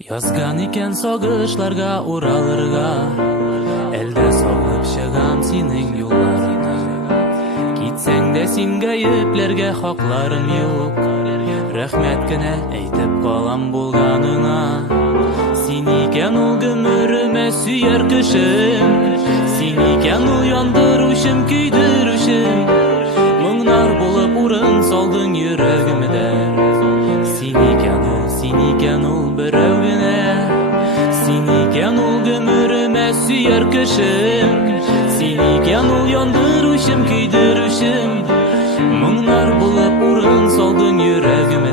Язган икән сагышларга уралырга, әлдә салып чыгам синең юлларыңа. Китсәң дә син гаепләргә хакларым юк, рәхмәт кенә әйтеп калам булганыңа. Син икән ул гомеремә сөяр кешем, син икән ул яндыручым, көйдерүчем. Моңнар булып урын салдың йөрәгемдә. Син икән ул берәү генә, син икән ул гомеремә сөяр кешем, син икән ул яндыручым, көйдерүчем. Моңнар булып урын салдың йөрәгемдә.